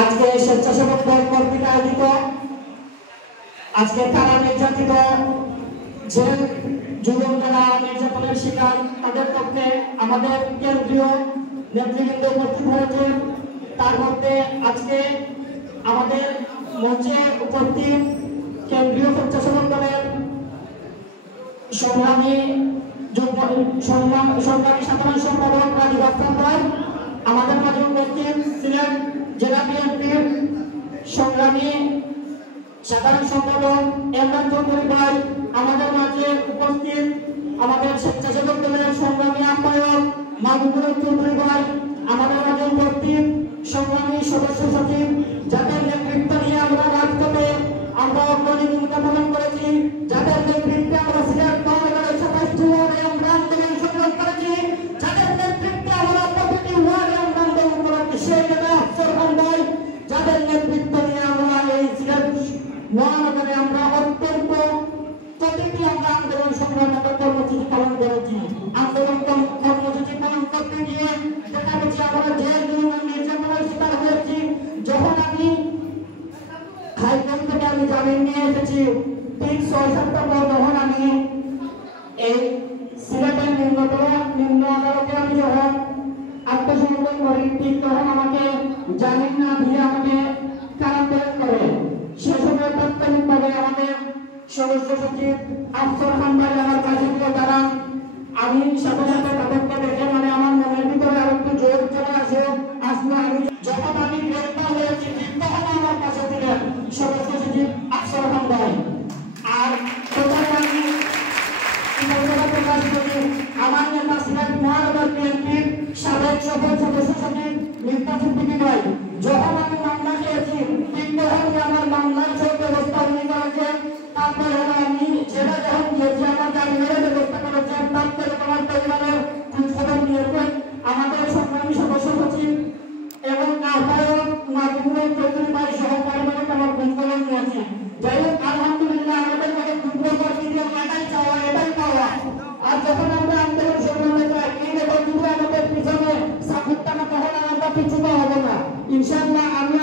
আজকে স্বেচ্ছাসেবক দল কর্তৃক আয়োজিত আজকে কারা নির্যাতিত যে যুবক যারা নির্যাতনের শিকার তাদের পক্ষে আমাদের কেন্দ্রীয় নেতৃবৃন্দ উপস্থিত হয়েছে। তার মধ্যে আজকে আমাদের মঞ্চে উপস্থিত কেন্দ্রীয় স্বেচ্ছাসেবক দলের সংগ্রামী সাধারণ সম্পাদক রাজীব আফতাব ভাই, আমাদের মাঝে উপস্থিত সিলেট জেলা বিএনপির সংগ্রামী সাধারণ সম্পাদক এমরান চৌধুরী ভাই, আমাদের মাঝে উপস্থিত আমাদের স্বেচ্ছাসেবক দলের সংগ্রামী আহ্বায়ক মাহবুবুর চৌধুরী ভাই, আমাদের মাঝে উপস্থিত সংগ্রামী সদস্য সচিব যাদের নেতৃত্ব নিয়ে আমরা রাজপথে আমরা অগ্রণী ভূমিকা পালন করেছি, যাদের নেতৃত্বে আমরা সিলেট মহানগরের 27টি ওয়ার্ডে আমরা আন্দোলন সংগ্রাম করেছি, যাদের নেতৃত্বে আমরা প্রতিটি ওয়ার্ডে আমরা আন্দোলন করেছি, সেই নেতা আফসার খান ভাই, যাদের নেতৃত্ব নিয়ে আমরা এই সিলেট মহানগরে আমরা অত্যন্ত প্রতিটি আমরা আন্দোলন সংগ্রাম কর্মসূচি পালন করেছি। আন্দোলন কর্মসূচি পালন করতে গিয়ে দেখা গেছে আমরা জেল নির্যাতনের শিকার হয়েছি। যখন আমি হাইকোর্ট থেকে আমি জামিন নিয়ে এসেছি 3-6 সেপ্টেম্বর, তখন আমি এই সিলেটের নিম্ন আদালতে আমি যখন আত্মসমর্পণ করি, ঠিক তখন আমাকে জামিন না দিয়ে আমাকে কারান্তরণ করে। সে সময় তাৎক্ষণিকভাবে আমাদের সদস্য সচিব আফসার খান ভাই আমার কাছে গিয়ে দাঁড়ান। আমি সাথে সাথে তাদেরকে দেখে আমার মনের ভিতরে আর একটু জোর চলে আসলো। যখন আমি গ্রেফতার হয়েছি ঠিক তখন আমার কাছে ছিলেন সদস্য সচিব আফসার খান ভাই। আর প্রথমে আমি প্রকাশ করি আমার নেতা সিলেট মহানগর বিএনপির সাবেক সফল সদস্য সচিব মির্জা সিদ্দিকী ভাই। যখন আমি মামলা খেয়েছি ঠিক তখনই আমার মামলার সব ব্যবস্থা উনি করেছেন। তারপরে আমি জেলা যখন গিয়েছি আমার জামিনের ব্যবস্থা করেছেন। তারপরে আমার পরিবারের খোঁজখবর নিয়েছেন আমাদের সংগ্রামী সদস্য সচিব এবং আহ্বায়ক মাহবুবুর চৌধুরী ভাই সহকারীভাবে আমার খোঁজখবর নিয়েছেন। যাই হোক আলহামদুলিল্লাহ আমাদের মধ্যে এটাই পাওয়া। আর যখন আমরা আন্দোলন সংগ্রামে যাই এই দেখো যদি আমাদের পিছনে সাপোর্ট না তখন আমরা পিছু হবো না ইনশাআল্লাহ। আমি